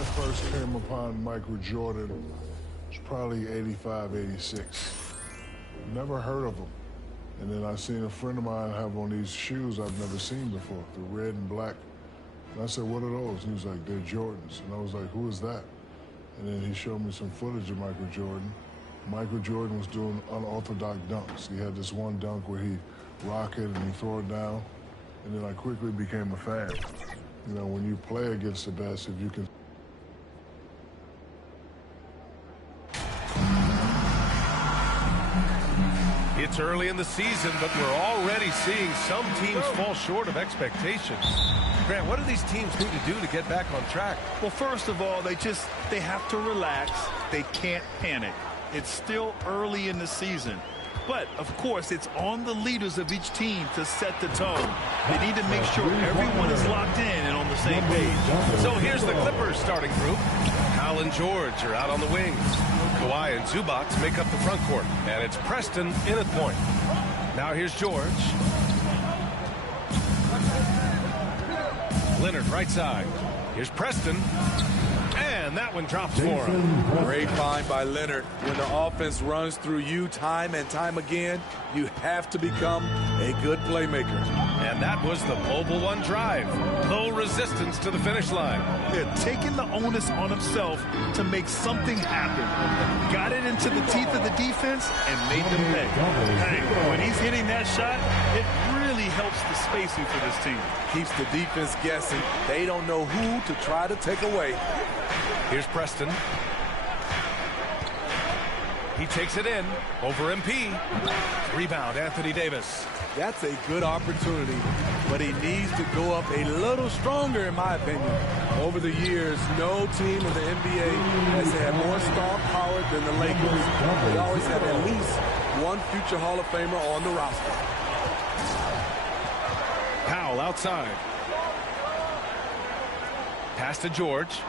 I first came upon Michael Jordan, it was probably 85, 86. Never heard of him. And then I seen a friend of mine have on these shoes I've never seen before, the red and black. And I said, what are those? And he was like, they're Jordans. And I was like, who is that? And then he showed me some footage of Michael Jordan. Michael Jordan was doing unorthodox dunks. He had this one dunk where he rock it and he throw it down. And then I quickly became a fan. You know, when you play against the best, if you can. It's early in the season, but we're already seeing some teams fall short of expectations. Grant, what do these teams need to do to get back on track? Well, first of all, they have to relax. They can't panic. It's still early in the season. But, of course, it's on the leaders of each team to set the tone. They need to make sure everyone is locked in and on the same page. So here's the Clippers starting group. Kyle and George are out on the wings. Kawhi and Zubac make up the front court. And it's Preston in at point. Now here's George. Leonard right side. Here's Preston. And that one drops for him. Great find by Leonard. When the offense runs through you time and time again, you have to become a good playmaker. And that was the Mobile One drive. Low resistance to the finish line. They're taking the onus on himself to make something happen. Got it into the teeth of the defense and made them pay. Hey, when he's hitting that shot, it really helps the spacing for this team. Keeps the defense guessing. They don't know who to try to take away. Here's Preston. He takes it in over MP. Rebound, Anthony Davis. That's a good opportunity, but he needs to go up a little stronger, in my opinion. Over the years, no team in the NBA has had more star power than the Lakers. They always have at least one future Hall of Famer on the roster. Powell outside. Pass to George.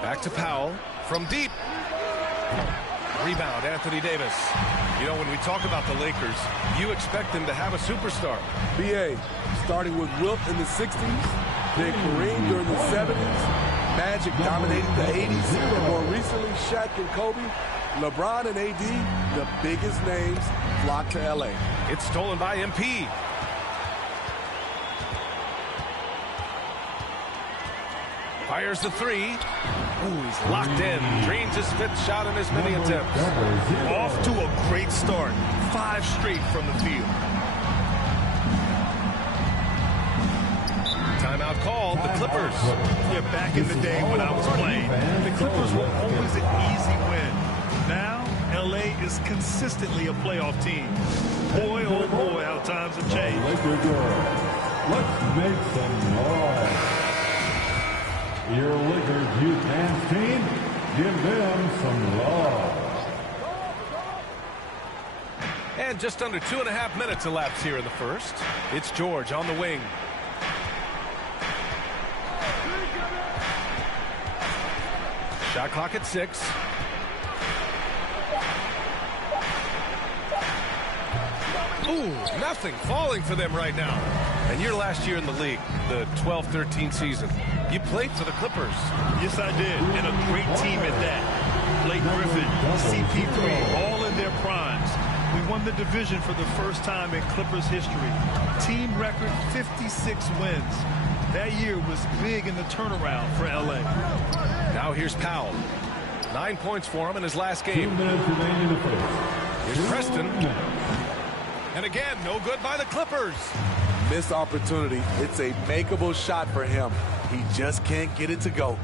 Back to Powell from deep. Rebound, Anthony Davis. You know, when we talk about the Lakers, you expect them to have a superstar. B.A. starting with Wilt in the 60s, then Kareem during the 70s, Magic dominating the 80s, and more recently Shaq and Kobe, LeBron and AD, the biggest names flock to L.A. It's stolen by MP. Fires the three. Ooh, he's locked in. Drains his fifth shot in as many attempts. Off to a great start. 5 straight from the field. Timeout called. The Clippers. Yeah, back in the day when I was playing, the Clippers were always an easy win. Now, L.A. is consistently a playoff team. Boy, oh boy, how times have changed. Let's make some noise. Your Lakers youth dance team, give them some love. And just under 2.5 minutes elapsed here in the first. It's George on the wing. Shot clock at 6. Ooh, nothing falling for them right now. And your last year in the league, the 12-13 season, you played for the Clippers. Yes, I did, and a great team at that. Blake Griffin, CP3, all in their primes. We won the division for the first time in Clippers history. Team record 56 wins. That year was big in the turnaround for L.A. Now here's Powell. 9 points for him in his last game. 2 minutes remaining in the first. Here's Preston. And again, no good by the Clippers. Missed opportunity. It's a makeable shot for him. He just can't get it to go.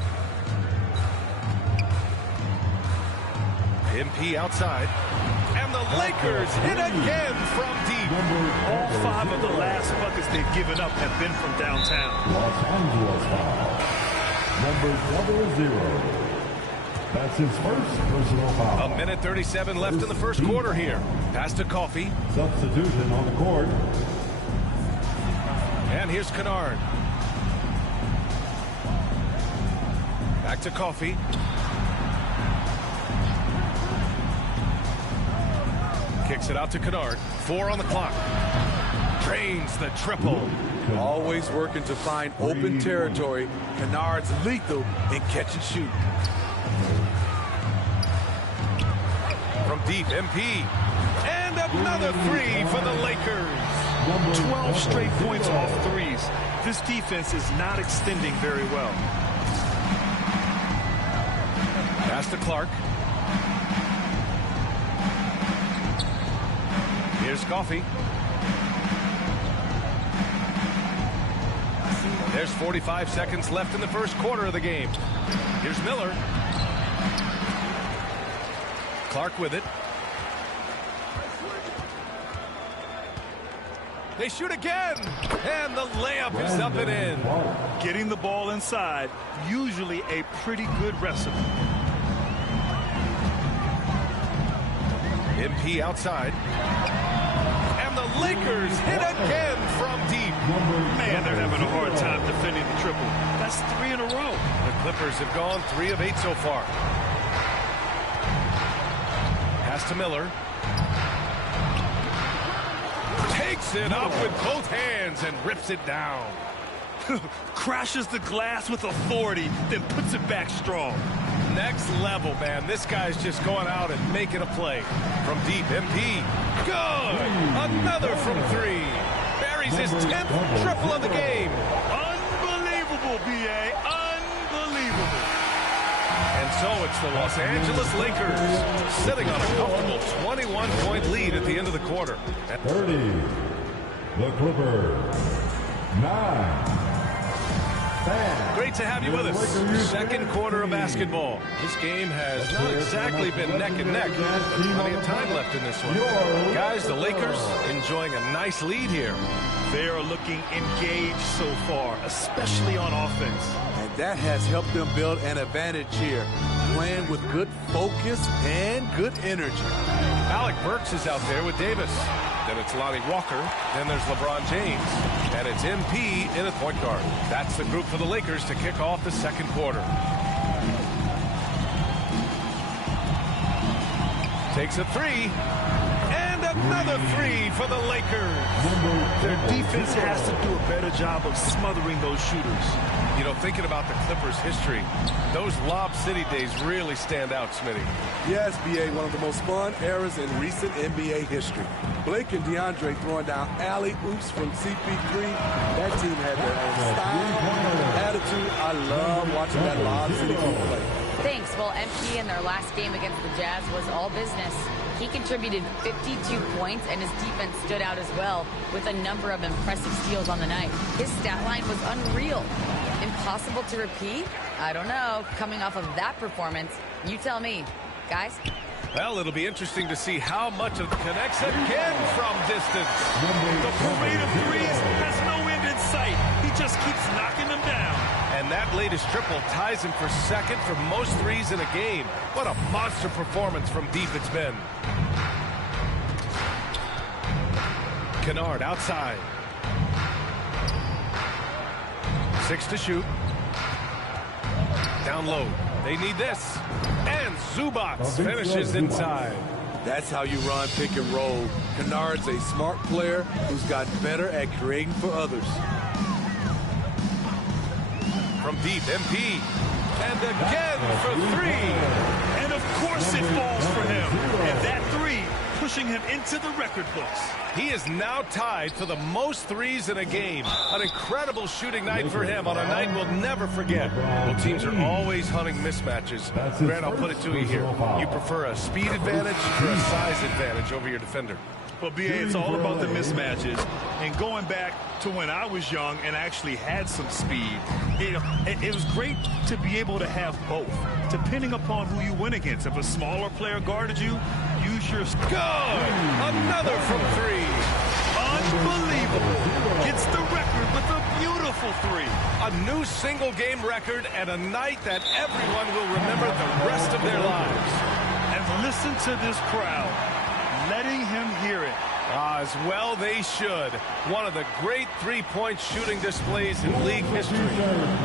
MP outside. And the Lakers hit again from deep. All 5 of the last buckets they've given up have been from downtown. Los Angeles foul. Number 00. That's his first personal foul. 1:37 left in the first quarter here. Pass to Coffey. Substitution on the court. And here's Kennard. Back to Coffey. Kicks it out to Kennard. 4 on the clock. Drains the triple. Always working to find open territory. Kennard's lethal in catch and shoot. From deep, MP. And another three for the Lakers. 12 straight points off threes. This defense is not extending very well. Pass to Clark. Here's Coffey. There's 45 seconds left in the first quarter of the game. Here's Miller. Clark with it. They shoot again, and the layup is up and in. Getting the ball inside, usually a pretty good recipe. MP outside. And the Lakers hit again from deep. Man, they're having a hard time defending the triple. That's 3 in a row. The Clippers have gone 3 of 8 so far. Pass to Miller. Takes it up with both hands and rips it down. Crashes the glass with authority, then puts it back strong. Next level, man. This guy's just going out and making a play. From deep, MP. Good! Another from 3. Buries his 10th triple of the game. Unbelievable, B.A. Unbelievable. And so it's the Los Angeles Lakers sitting on a comfortable 21-point lead at the end of the quarter. 30. The Clippers. 9. Great to have you with us. Second quarter of basketball. This game has not exactly been neck and neck. Plenty of time left in this one. Guys, the Lakers enjoying a nice lead here. They are looking engaged so far, especially on offense. And that has helped them build an advantage here. Playing with good focus and good energy. Alec Burks is out there with Davis. Then it's Lonnie Walker. Then there's LeBron James. And it's MP in at point guard. That's the group for the Lakers to kick off the second quarter. Takes a 3. And another 3 for the Lakers. Their defense has to do a better job of smothering those shooters. You know, thinking about the Clippers' history, those Lob City days really stand out, Smitty. Yes, B.A., one of the most fun eras in recent NBA history. Blake and DeAndre throwing down alley-oops from CP3. That team had their own style, attitude. I love watching that Lob City team play. Thanks. Well, MP in their last game against the Jazz was all business. He contributed 52 points, and his defense stood out as well with a number of impressive steals on the night. His stat line was unreal. Impossible to repeat? I don't know. Coming off of that performance, you tell me. Guys? Well, it'll be interesting to see how much of it connects again from distance. The parade of threes has no end in sight. He just keeps knocking them down. And that latest triple ties him for second for most threes in a game. What a monster performance from deep it's been. Kennard outside. 6 to shoot. Down low. They need this. And Zubac finishes inside. That's how you run pick and roll. Kennard's a smart player who's gotten better at creating for others. From deep, MP. And again for 3. And of course it falls for him. And that 3 pushing him into the record books. He is now tied for the most threes in a game. An incredible shooting night for him on a night we'll never forget. Well, teams are always hunting mismatches. Grant, I'll put it to you here. You prefer a speed advantage or a size advantage over your defender? Well, B.A., it's all about the mismatches. And going back to when I was young and actually had some speed, it was great to be able to have both, depending upon who you went against. If a smaller player guarded you, use your... Good! Another from 3. Unbelievable. Gets the record with a beautiful 3. A new single-game record and a night that everyone will remember the rest of their lives. And listen to this crowd, letting him hear it. As well they should. One of the great three-point shooting displays in league history.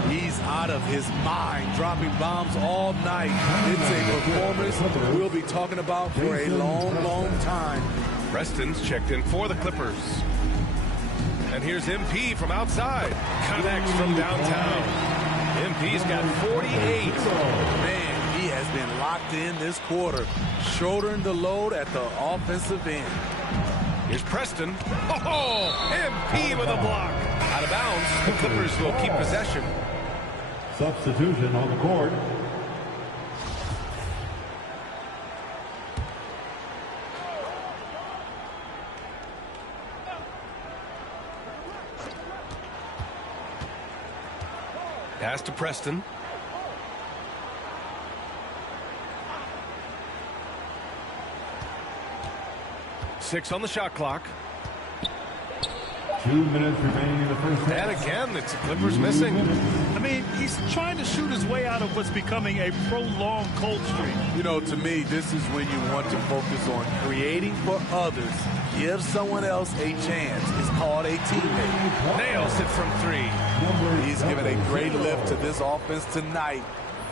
He's out of his mind, dropping bombs all night. It's a performance we'll be talking about for a long, long time. Preston's checked in for the Clippers. And here's MP from outside. Connects from downtown. MP's got 48. Man, he has been locked in this quarter, shouldering the load at the offensive end. Here's Preston. Oh, MP with a block. Out of bounds. The Clippers will keep possession. Substitution on the court. Pass to Preston. Six on the shot clock. 2 minutes remaining in the first half. And again, it's the Clippers missing. I mean, he's trying to shoot his way out of what's becoming a prolonged cold streak. You know, to me, this is when you want to focus on creating for others. Give someone else a chance. It's called a teammate. Nails it from three. He's given a great lift to this offense tonight.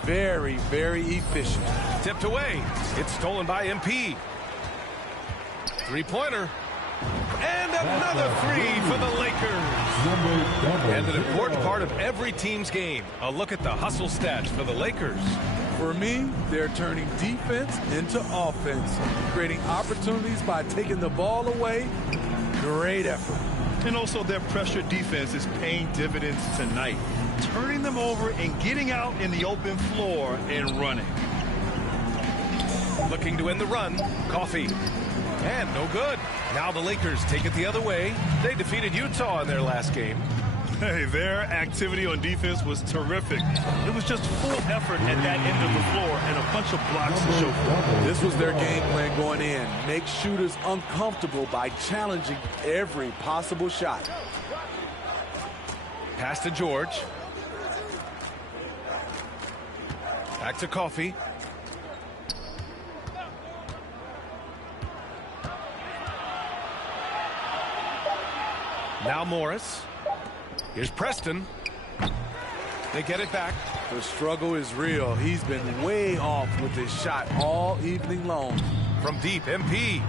Very, very efficient. Tipped away. It's stolen by MP. Three-pointer. And another three for the Lakers. And an important part of every team's game. A look at the hustle stats for the Lakers. For me, they're turning defense into offense, creating opportunities by taking the ball away. Great effort. And also their pressure defense is paying dividends tonight, turning them over and getting out in the open floor and running. Looking to win the run. Coffee. And no good. Now the Lakers take it the other way. They defeated Utah in their last game. Hey, their activity on defense was terrific. It was just full effort at that end of the floor and a bunch of blocks to show for it. This was their game plan going in. Make shooters uncomfortable by challenging every possible shot. Pass to George. Back to Coffee. Now Morris. Here's Preston. They get it back. The struggle is real. He's been way off with his shot all evening long. From deep, MP.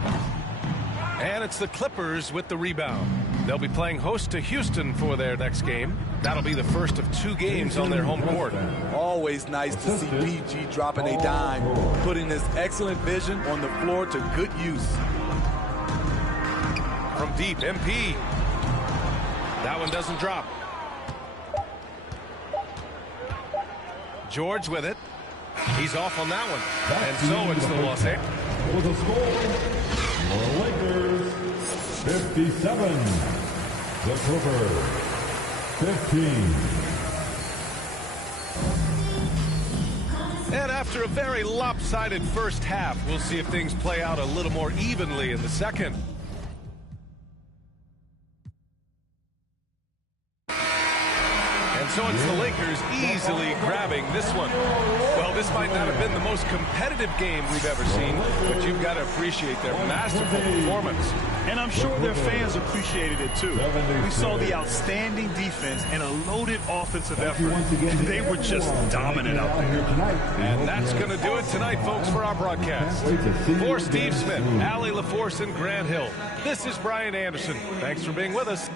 And it's the Clippers with the rebound. They'll be playing host to Houston for their next game. That'll be the first of 2 games on their home court. Always nice to see PG dropping a dime, putting his excellent vision on the floor to good use. From deep, MP. That one doesn't drop. George with it. He's off on that one. And so it's the Los Angeles. For the score, the Lakers 57. The Clippers 15. And after a very lopsided first half, we'll see if things play out a little more evenly in the second. So it's the Lakers easily grabbing this one. Well, this might not have been the most competitive game we've ever seen, but you've got to appreciate their masterful performance. And I'm sure their fans appreciated it too. We saw the outstanding defense and a loaded offensive effort. They were just dominant out there. And that's going to do it tonight, folks, for our broadcast. For Steve Smith, Allie LaForce, and Grant Hill, this is Brian Anderson. Thanks for being with us.